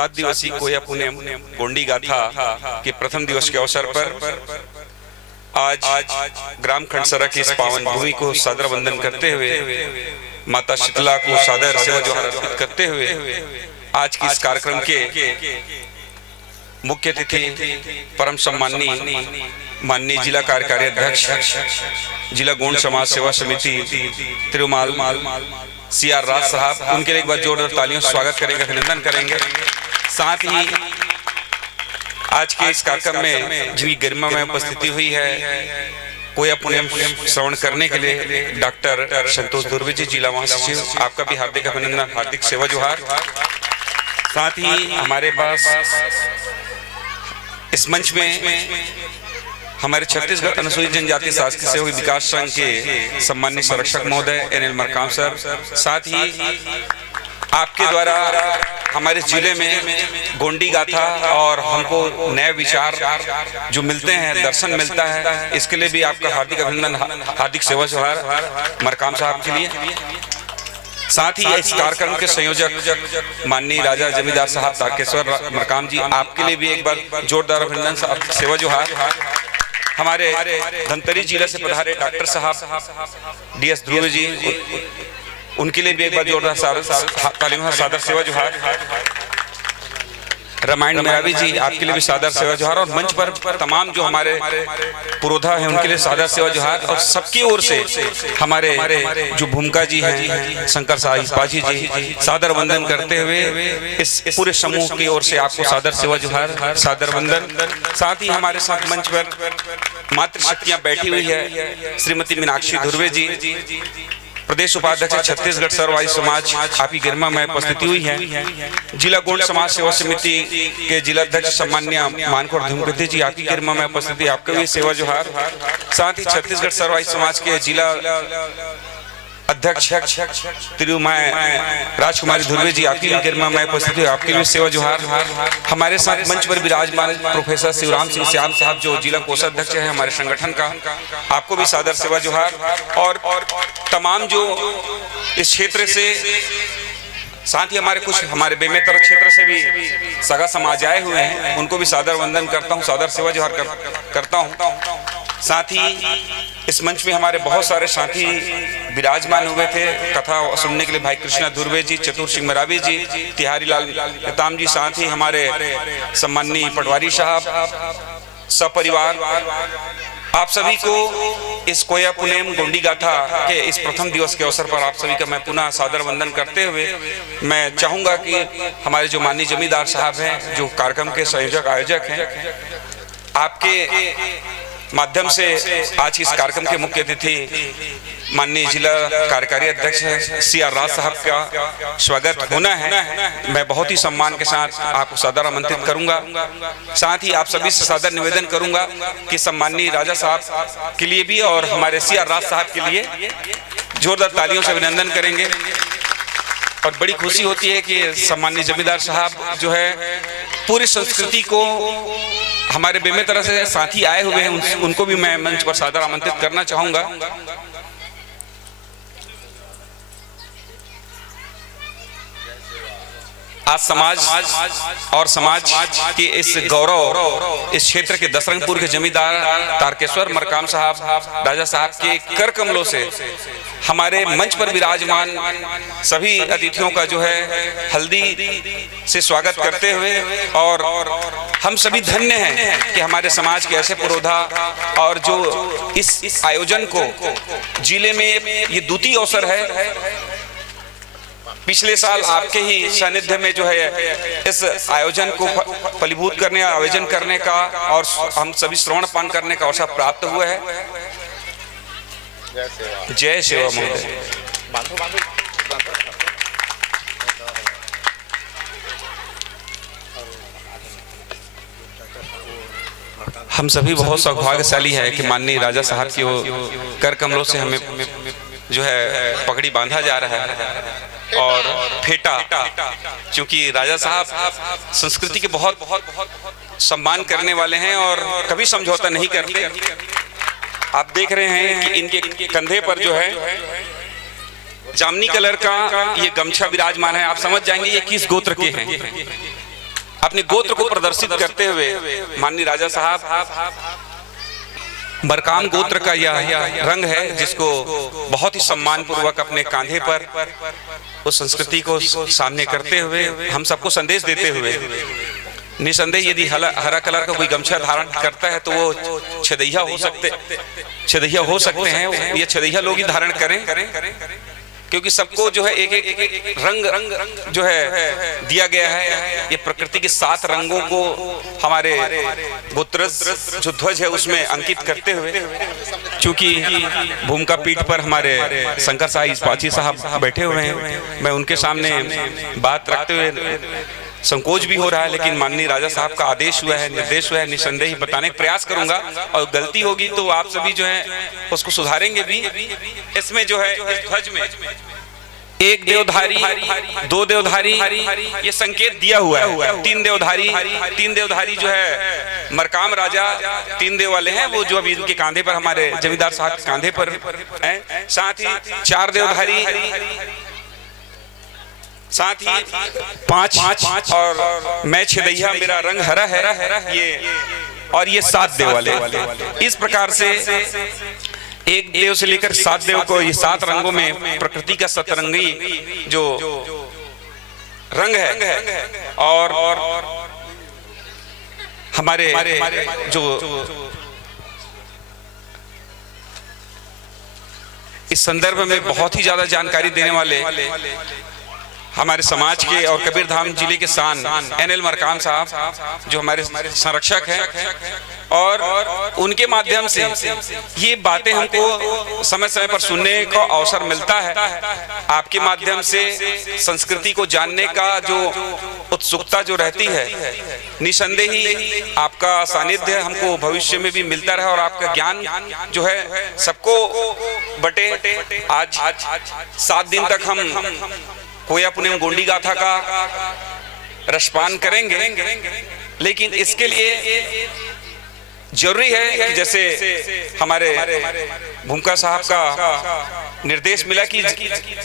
7 दिवसीय कोया पुण्यम गोंडी गाथा के प्रथम दिवस के अवसर पर आज ग्राम खंडसरा की इस पावन भूमि को सादर वंदन करते हुए, माता शीतला को सादर सेवा जोहार अर्पित करते हुए आज के इस कार्यक्रम के मुख्य अतिथि परम सम्माननीय माननीय जिला कार्यकारी अध्यक्ष जिला गोंड समाज सेवा समिति तिरुमाल CR राज साहब, उनके लिए एक बार जोरदार तालियों से स्वागत करेंगे, अभिनंदन करेंगे। साथ ही आज के इस कार्यक्रम में जिनकी गरिमा में उपस्थिति हुई है, कोया पुण्यम श्रवण करने के लिए डॉक्टर संतोष धुर्वे जी, जिला महासचिव, आपका भी हार्दिक अभिनंदन, हार्दिक सेवा जोहार। साथ ही हमारे पास इस मंच में हमारे छत्तीसगढ़ अनुसूचित जनजाति शासकीय सहयोगी विकास संघ के सम्मानित संरक्षक महोदय NL मरकाम सर, साथ ही आपके द्वारा हमारे जिले में गोंडी गाथा और हमको नए विचार जो मिलते हैं, दर्शन मिलता है, इसके लिए भी आपका हार्दिक अभिनंदन, हार्दिक सेवा जोहार मरकाम साहब के लिए। साथ ही इस कार्यक्रम के संयोजक माननीय राजा जमींदार साहब तारकेश्वर मरकाम जी, आपके लिए भी एक बार जोरदार अभिनंदन, सेवा जोहार। हमारे धमतरी जिला से पधारे डॉक्टर साहब DS ध्रुव जी, उनके लिए भी एक बार जोरदार तालियों सादर सेवा जोहार। रामायण मेरावी जी, आपके लिए भी सादर सेवा जोहार। और मंच पर तमाम जो हमारे पुरोधा हैं, उनके लिए सादर सेवा जोहार। और सबकी ओर से हमारे जो भूमिका जी हैं, शंकर साहिपाजी जी, सादर वंदन करते हुए इस पूरे समूह की ओर से आपको सादर सेवा जोहार, सादर वंदन। साथ ही हमारे साथ मंच पर मातृशक्तियां बैठी हुई है, श्रीमती मीनाक्षी धुर्वे जी, प्रदेश उपाध्यक्ष छत्तीसगढ़ सर्ववादी समाज, आपकी गरिमा में उपस्थिति हुई है। जिला गोंड समाज सेवा समिति के जिला अध्यक्ष सम्मान्य मानकोर धूमकेतु जी, आपकी गरिमा में उपस्थिति, आपका भी सेवा जोहार। साथ ही छत्तीसगढ़ सर्ववादी समाज के जिला अध्यक्ष तिरुमाय राजकुमारी धुर्वे जी, आपकी भी गरिमा में उपस्थिति, आपकी भी सेवा जोहार। हमारे साथ मंच पर विराजमान प्रोफेसर शिवराम सिंह श्याम साहब, जो जिला कोषाध्यक्ष है हमारे संगठन का, आपको भी सादर सेवा जोहार। और तमाम जो इस क्षेत्र से, साथ ही हमारे बेमेतर क्षेत्र से भी सगा समाज आए हुए हैं, उनको भी सादर वंदन करता हूँ, सादर सेवा जोहार करता हूँ। साथ ही इस मंच में हमारे बहुत सारे साथी विराजमान हुए थे कथा सुनने के लिए, भाई कृष्णा धुर्वे जी, चतुर सिंह मरावी जी, तिहारी लाल नेताम जी, साथ ही हमारे सम्माननीय पटवारी साहब, सपरिवार, आप सभी को इस कोया पुण्यम गोंडी गाथा के इस प्रथम दिवस के अवसर पर आप सभी का मैं पुनः सादर वंदन करते हुए मैं चाहूंगा कि हमारे जो माननीय जमींदार साहब हैं, जो कार्यक्रम के संयोजक आयोजक हैं, आपके माध्यम से आज इस कार्यक्रम के मुख्य अतिथि माननीय जिला कार्यकारी अध्यक्ष CR राज साहब का स्वागत होना है। मैं बहुत ही सम्मान के साथ आपको सादर आमंत्रित करूंगा। साथ ही आप सभी से सादर निवेदन करूंगा कि सम्माननीय राजा साहब के लिए भी और हमारे CR राज साहब के लिए जोरदार तालियों से अभिनंदन करेंगे। और बड़ी खुशी होती है कि सम्माननीय जमींदार साहब जो है पूरी संस्कृति को, हमारे बेमेतर से साथी आए हुए हैं, उनको भी मैं मंच पर सादर आमंत्रित करना चाहूंगा। आज समाज के इस गौरव, इस क्षेत्र के दसरंगपुर के जमींदार तारकेश्वर मरकाम साहब, राजा साहब के कर कमलों से हमारे मंच पर विराजमान सभी अतिथियों का जो है हल्दी से स्वागत करते हुए, और हम सभी धन्य हैं कि हमारे समाज के ऐसे पुरोधा और जो इस आयोजन को जिले में ये द्वितीय अवसर है। पिछले साल आपके ही सानिध्य में जो है इस आयोजन को फलीभूत करने, आयोजन करने का और हम सभी श्रवण पान करने का अवसर प्राप्त हुआ है। जय सेवा महोदय। हम सभी बहुत सौभाग्यशाली है कि माननीय राजा साहब की वो कर कमलों से हमें जो है पगड़ी बांधा जा रहा है और फेटा, क्योंकि राजा साहब संस्कृति के बहुत सम्मान करने वाले हैं और कभी समझौता नहीं करते। आप देख रहे हैं कि इनके कंधे पर जो है जामनी कलर का ये गमछा विराजमान है। आप समझ जाएंगे ये किस गोत्र के हैं। अपने गोत्र को प्रदर्शित करते हुए माननीय राजा साहब मरकाम गोत्र का यह रंग है जिसको बहुत ही सम्मान पूर्वक अपने कांधे पर उस संस्कृति को सामने करते हुए हम सबको संदेश देते हुए, निसंदेह यदि हरा कलर का कोई गमछा धारण करता है तो वो छदैया हो सकते हैं। ये छदैया लोग ही धारण करें, क्योंकि सबको जो है एक एक रंग जो है दिया गया है। ये प्रकृति के 7 रंगों को हमारे गोत्रज जो ध्वज है उसमें अंकित करते हुए, क्योंकि भूमिका पीठ पर हमारे शंकर साई पाची साहब बैठे हुए हैं, मैं उनके सामने बात रखते हुए संकोच भी हो रहा है, लेकिन माननीय राजा साहब का आदेश हुआ है, निर्देश हुआ है, निसंदेह ही बताने का प्रयास करूंगा और गलती होगी तो आप सभी जो है उसको सुधारेंगे भी। इसमें जो है इस ध्वज में 1 देवधारी, 2 देवधारी ये संकेत दिया हुआ है, 3 देवधारी जो है मरकाम राजा 3 देव वाले हैं, वो जो अभी इनके कांधे पर हमारे जमींदार साहब के कांधे पर हैं। साथ ही 4 देवधारी, साथ ही 5 और मैं छदैया, मेरा रंग हरा है ये, और ये 7 देव वाले। इस प्रकार से 1 देव से लेकर 7 देव को ये 7 रंगों में प्रकृति का सतरंगी जो रंग है। और हमारे जो इस संदर्भ में बहुत ही ज्यादा जानकारी देने वाले हमारे समाज के और कबीरधाम जिले के शान NL मरकाम साहब जो हमारे संरक्षक हैं, और उनके माध्यम से ये बातें हमको समय समय पर सुनने का अवसर मिलता है। आपके माध्यम से संस्कृति को जानने का जो उत्सुकता जो रहती है, निसंदेह ही आपका सानिध्य हमको भविष्य में भी मिलता रहे और आपका ज्ञान जो है सबको बटे। आज 7 दिन तक हम कोया पुण्यम गोंडी गाथा का रसपान करेंगे, लेकिन इसके लिए जरूरी है कि जैसे हमारे भूमिका साहब का निर्देश मिला कि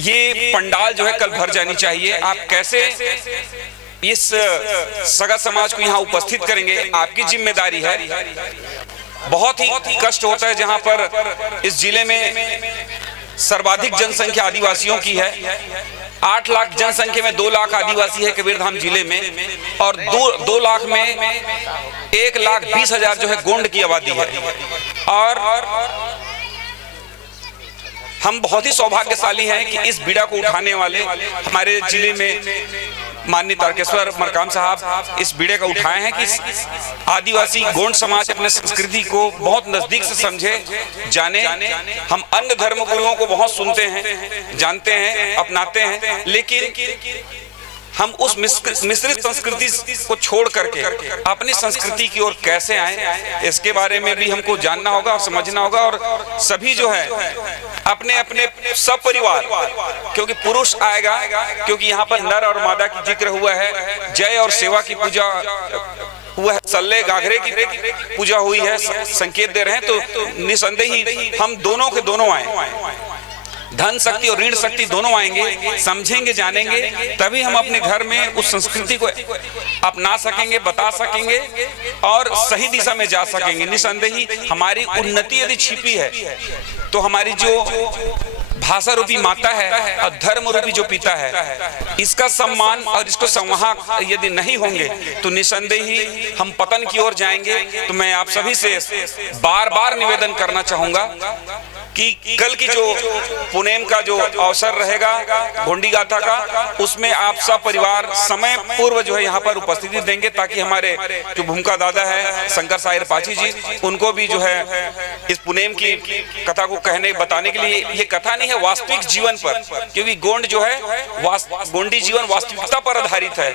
ये पंडाल जो है कल भर जानी चाहिए। आप कैसे इस सगा समाज को यहाँ उपस्थित करेंगे, आपकी जिम्मेदारी है। बहुत ही कष्ट होता है जहाँ पर इस जिले में सर्वाधिक जनसंख्या आदिवासियों की है। 8 लाख जनसंख्या में 2 लाख आदिवासी है कबीरधाम जिले में, और 2 लाख में 1,20,000 जो है गोंड की आबादी है। और हम बहुत ही सौभाग्यशाली हैं कि इस बीड़ा को उठाने वाले हमारे जिले में माननीय तारकेश्वर मरकाम साहब इस बीड़े का उठाए हैं कि आदिवासी गोंड समाज अपने संस्कृति को बहुत नजदीक से समझे, जाने। हम अन्य धर्म गुरुओं को बहुत सुनते हैं, जानते हैं, अपनाते हैं, लेकिन हम उस मिश्रित संस्कृति को छोड़ करके अपनी संस्कृति की ओर कैसे आए, इसके बारे में भी हमको जानना होगा और समझना होगा। और सभी जो है अपने अपने सब परिवार, क्योंकि पुरुष आएगा, क्योंकि यहाँ पर नर और मादा की जिक्र हुआ है, जय और सेवा की पूजा हुआ है, सल्ले गाघरे की पूजा हुई है, संकेत दे रहे हैं। तो निसंदेह ही हम दोनों के दोनों आए, धन शक्ति और ऋण शक्ति दोनों आएंगे, समझेंगे, जानेंगे, तभी हम अपने घर में उस संस्कृति को अपना सकेंगे, बता सकेंगे और सही दिशा में जा सकेंगे। निसंदेह ही हमारी उन्नति यदि छिपी है तो हमारी जो भाषा रूपी माता है और धर्म रूपी जो पिता है, इसका सम्मान और इसको संवाहक यदि नहीं होंगे तो निसंदेह ही हम पतन की ओर जाएंगे। तो मैं आप सभी से बार बार निवेदन करना चाहूंगा कि कल की जो पुनेम का जो अवसर रहेगा गोंडी गाथा का, उसमें आप सब परिवार समय पूर्व जो है यहाँ पर उपस्थिति देंगे, ताकि हमारे जो भूमिका दादा है शंकर साहिर पाची जी, उनको भी जो है इस पुनेम की कथा को कहने बताने के लिए, ये कथा नहीं है वास्तविक जीवन पर, क्योंकि गोंड जो है गोंडी जीवन वास्तविकता पर आधारित है।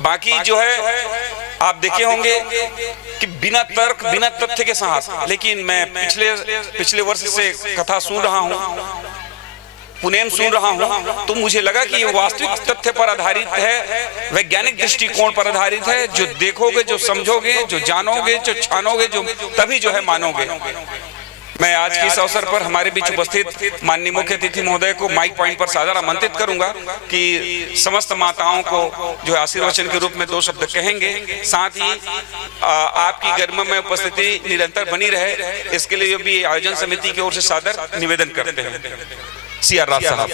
बाकी जो है आप देखे होंगे कि बिना तर्क बिना तथ्य के साथ, लेकिन मैं पिछले वर्ष से कथा सुन रहा हूँ, पुनेम सुन रहा हूँ, तो मुझे लगा कि ये वास्तविक तथ्य पर आधारित है, वैज्ञानिक दृष्टिकोण पर आधारित है। जो देखोगे, जो समझोगे, जो जानोगे, जो छानोगे, जो तभी जो है मानोगे। मैं आज के इस अवसर पर हमारे बीच उपस्थित माननीय मुख्य अतिथि महोदय को माइक पॉइंट पर सादर आमंत्रित करूंगा कि समस्त माताओं को जो है आशीर्वचन के रूप में 2 शब्द कहेंगे। साथ ही आपकी गरिमा में उपस्थिति निरंतर बनी रहे, इसके लिए भी आयोजन समिति की ओर से सादर निवेदन करते हैं। CR राव साहब।